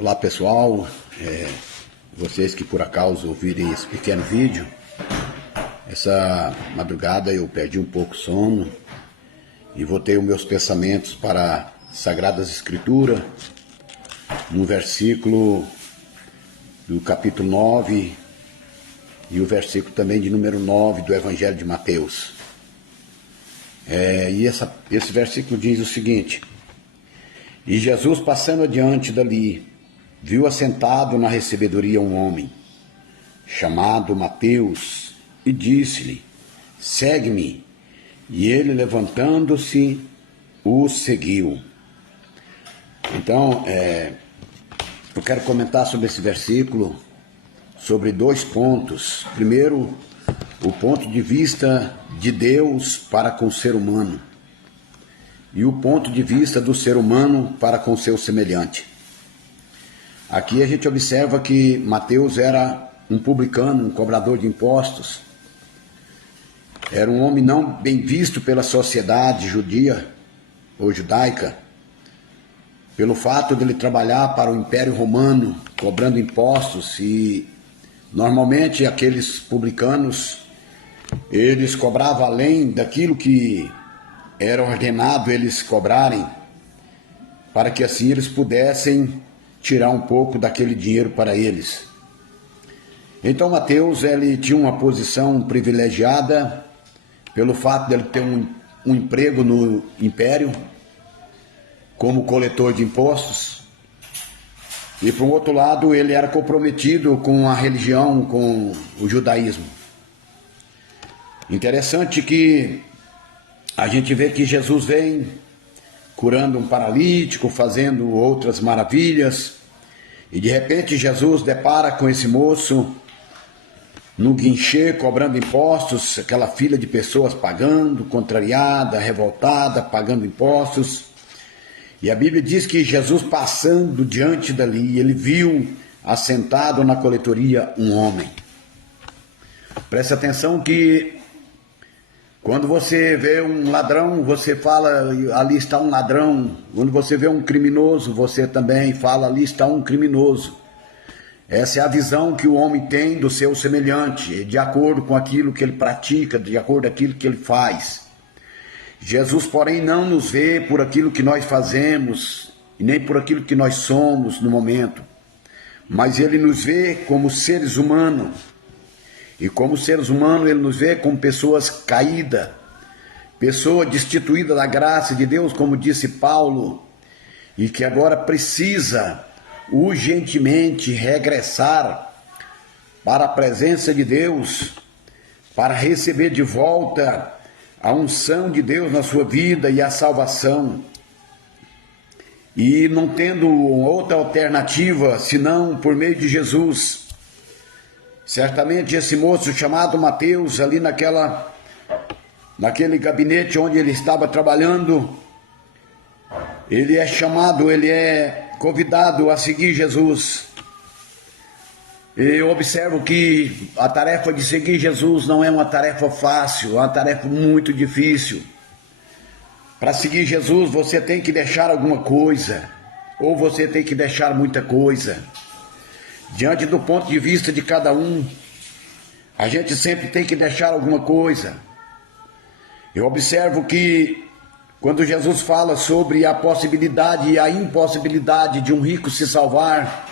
Olá pessoal, vocês que por acaso ouvirem esse pequeno vídeo, essa madrugada eu perdi um pouco o sono e voltei os meus pensamentos para Sagradas Escrituras, no versículo do capítulo 9 e o versículo também de número 9 do Evangelho de Mateus. Esse versículo diz o seguinte: E Jesus, passando adiante dali, viu assentado na recebedoria um homem, chamado Mateus, e disse-lhe: Segue-me. E ele, levantando-se, o seguiu. Então, eu quero comentar sobre esse versículo, sobre dois pontos. Primeiro, o ponto de vista de Deus para com o ser humano, e o ponto de vista do ser humano para com seu semelhante. Aqui a gente observa que Mateus era um publicano, um cobrador de impostos. Era um homem não bem visto pela sociedade judia ou judaica, pelo fato de ele trabalhar para o Império Romano, cobrando impostos, e normalmente aqueles publicanos, eles cobravam além daquilo que era ordenado eles cobrarem, para que assim eles pudessem tirar um pouco daquele dinheiro para eles. Então Mateus, ele tinha uma posição privilegiada pelo fato de ele ter um emprego no império como coletor de impostos, e por um outro lado ele era comprometido com a religião, com o judaísmo. Interessante que a gente vê que Jesus vem curando um paralítico, fazendo outras maravilhas, e de repente Jesus depara com esse moço no guinchê, cobrando impostos, aquela fila de pessoas pagando, contrariada, revoltada, pagando impostos. E a Bíblia diz que Jesus, passando diante dali, ele viu assentado na coletoria um homem. Preste atenção que quando você vê um ladrão, você fala, ali está um ladrão. Quando você vê um criminoso, você também fala, ali está um criminoso. Essa é a visão que o homem tem do seu semelhante, de acordo com aquilo que ele pratica, de acordo com aquilo que ele faz. Jesus, porém, não nos vê por aquilo que nós fazemos, e nem por aquilo que nós somos no momento, mas ele nos vê como seres humanos. E como seres humanos, ele nos vê como pessoas caídas, pessoa destituída da graça de Deus, como disse Paulo, e que agora precisa urgentemente regressar para a presença de Deus, para receber de volta a unção de Deus na sua vida e a salvação. E não tendo outra alternativa senão por meio de Jesus. Certamente esse moço chamado Mateus, ali naquele gabinete onde ele estava trabalhando, ele é chamado, ele é convidado a seguir Jesus. Eu observo que a tarefa de seguir Jesus não é uma tarefa fácil, é uma tarefa muito difícil. Para seguir Jesus você tem que deixar alguma coisa, ou você tem que deixar muita coisa. Diante do ponto de vista de cada um, a gente sempre tem que deixar alguma coisa. Eu observo que quando Jesus fala sobre a possibilidade e a impossibilidade de um rico se salvar,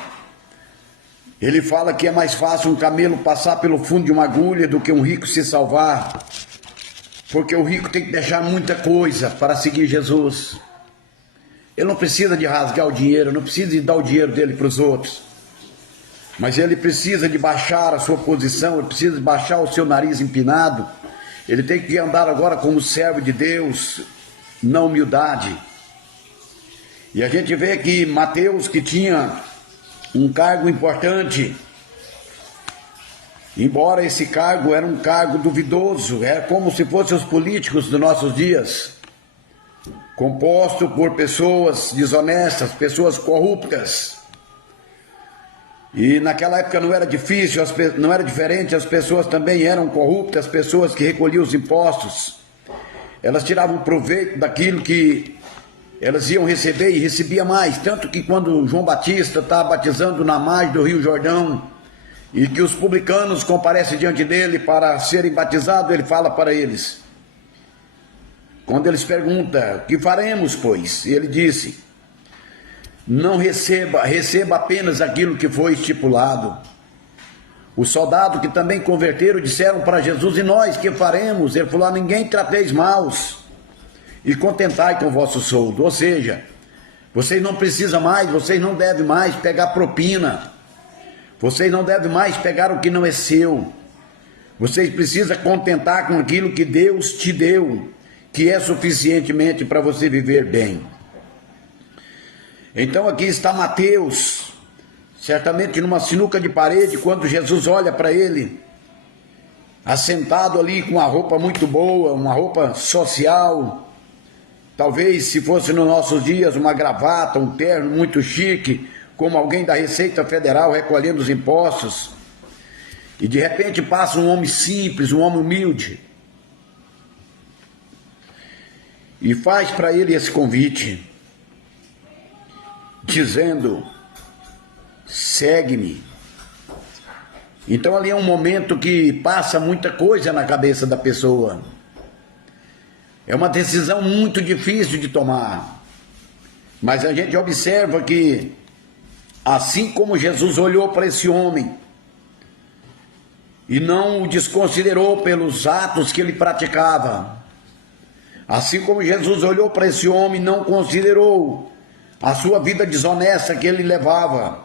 ele fala que é mais fácil um camelo passar pelo fundo de uma agulha do que um rico se salvar, porque o rico tem que deixar muita coisa para seguir Jesus. Ele não precisa de rasgar o dinheiro, não precisa de dar o dinheiro dele para os outros, mas ele precisa de baixar a sua posição, ele precisa de baixar o seu nariz empinado, ele tem que andar agora como servo de Deus, na humildade. E a gente vê que Mateus, que tinha um cargo importante, embora esse cargo era um cargo duvidoso, era como se fossem os políticos dos nossos dias, composto por pessoas desonestas, pessoas corruptas. E naquela época não era difícil, não era diferente, as pessoas também eram corruptas, as pessoas que recolhiam os impostos, elas tiravam proveito daquilo que elas iam receber e recebia mais, tanto que quando João Batista está batizando na margem do Rio Jordão, e que os publicanos comparecem diante dele para serem batizados, ele fala para eles, quando eles perguntam, que faremos, pois? E ele disse, não receba apenas aquilo que foi estipulado. Os soldados que também converteram disseram para Jesus, e nós que faremos? Ele falou, a ninguém trateis maus, e contentai com o vosso soldo. Ou seja, vocês não precisam mais, vocês não devem mais pegar propina, vocês não devem mais pegar o que não é seu, vocês precisam contentar com aquilo que Deus te deu, que é suficientemente para você viver bem. Então aqui está Mateus, certamente numa sinuca de parede, quando Jesus olha para ele, assentado ali com uma roupa muito boa, uma roupa social, talvez se fosse nos nossos dias uma gravata, um terno muito chique, como alguém da Receita Federal recolhendo os impostos, e de repente passa um homem simples, um homem humilde, e faz para ele esse convite, dizendo, segue-me. Então ali é um momento que passa muita coisa na cabeça da pessoa. É uma decisão muito difícil de tomar. Mas a gente observa que, assim como Jesus olhou para esse homem e não o desconsiderou pelos atos que ele praticava, assim como Jesus olhou para esse homem e não considerou a sua vida desonesta que ele levava,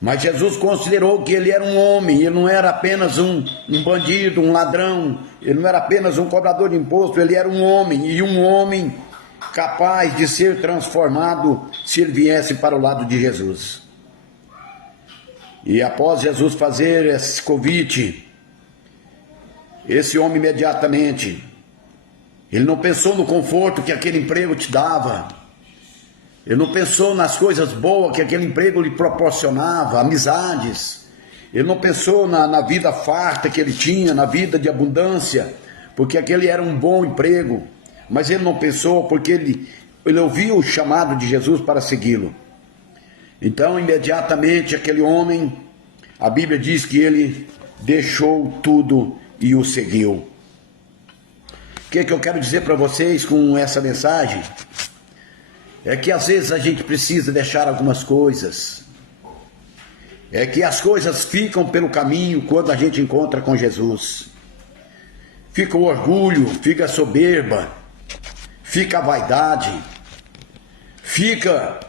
mas Jesus considerou que ele era um homem, ele não era apenas um bandido, um ladrão, ele não era apenas um cobrador de imposto, ele era um homem, e um homem capaz de ser transformado se ele viesse para o lado de Jesus. E após Jesus fazer esse convite, esse homem imediatamente, ele não pensou no conforto que aquele emprego te dava, ele não pensou nas coisas boas que aquele emprego lhe proporcionava, amizades, ele não pensou na vida farta que ele tinha, na vida de abundância, porque aquele era um bom emprego, mas ele não pensou porque ele ouviu o chamado de Jesus para segui-lo. Então imediatamente aquele homem, a Bíblia diz que ele deixou tudo e o seguiu. O que eu quero dizer para vocês com essa mensagem? É que às vezes a gente precisa deixar algumas coisas. É que as coisas ficam pelo caminho quando a gente encontra com Jesus. Fica o orgulho, fica a soberba, fica a vaidade, fica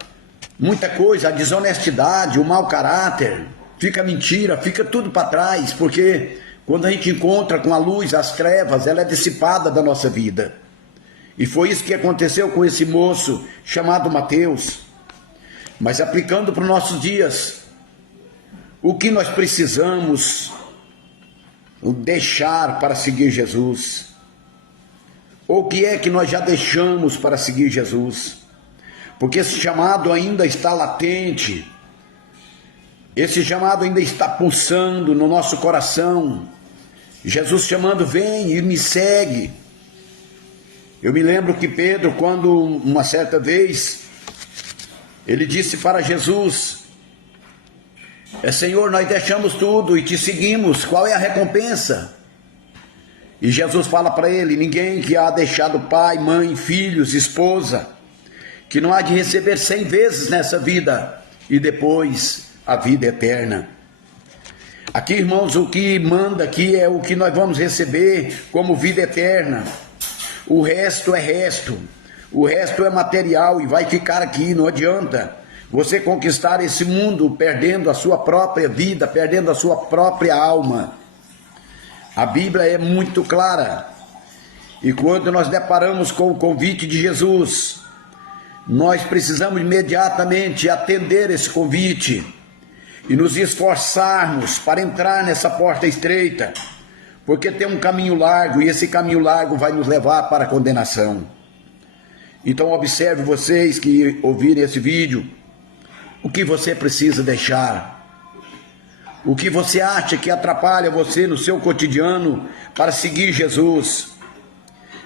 muita coisa, a desonestidade, o mau caráter, fica a mentira, fica tudo para trás, porque quando a gente encontra com a luz, as trevas, ela é dissipada da nossa vida. E foi isso que aconteceu com esse moço chamado Mateus. Mas aplicando para os nossos dias, o que nós precisamos deixar para seguir Jesus? Ou o que é que nós já deixamos para seguir Jesus? Porque esse chamado ainda está latente, esse chamado ainda está pulsando no nosso coração. Jesus chamando, vem e me segue. Eu me lembro que Pedro, quando uma certa vez, ele disse para Jesus, Senhor, nós deixamos tudo e te seguimos, qual é a recompensa? E Jesus fala para ele, ninguém que há deixado pai, mãe, filhos, esposa, que não há de receber 100 vezes nessa vida, e depois a vida eterna. Aqui, irmãos, o que manda aqui é o que nós vamos receber como vida eterna. O resto é resto, o resto é material e vai ficar aqui, não adianta você conquistar esse mundo perdendo a sua própria vida, perdendo a sua própria alma. A Bíblia é muito clara, e quando nós deparamos com o convite de Jesus, nós precisamos imediatamente atender esse convite e nos esforçarmos para entrar nessa porta estreita, porque tem um caminho largo e esse caminho largo vai nos levar para a condenação. Então observe vocês que ouvirem esse vídeo, o que você precisa deixar, o que você acha que atrapalha você no seu cotidiano para seguir Jesus.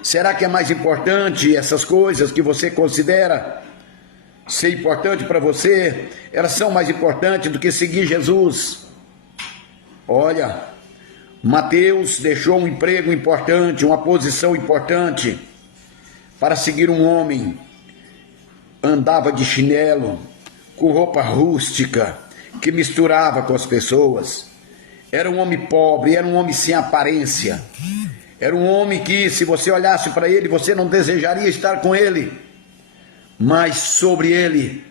Será que é mais importante essas coisas que você considera ser importante para você? Elas são mais importantes do que seguir Jesus? Olha, Mateus deixou um emprego importante, uma posição importante para seguir um homem. Andava de chinelo, com roupa rústica, que misturava com as pessoas. Era um homem pobre, era um homem sem aparência. Era um homem que, se você olhasse para ele, você não desejaria estar com ele. Mas sobre ele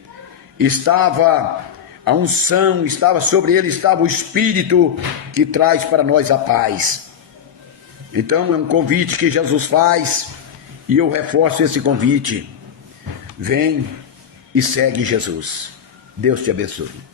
estava a unção, sobre ele estava o Espírito que traz para nós a paz. Então é um convite que Jesus faz, e eu reforço esse convite. Vem e segue Jesus. Deus te abençoe.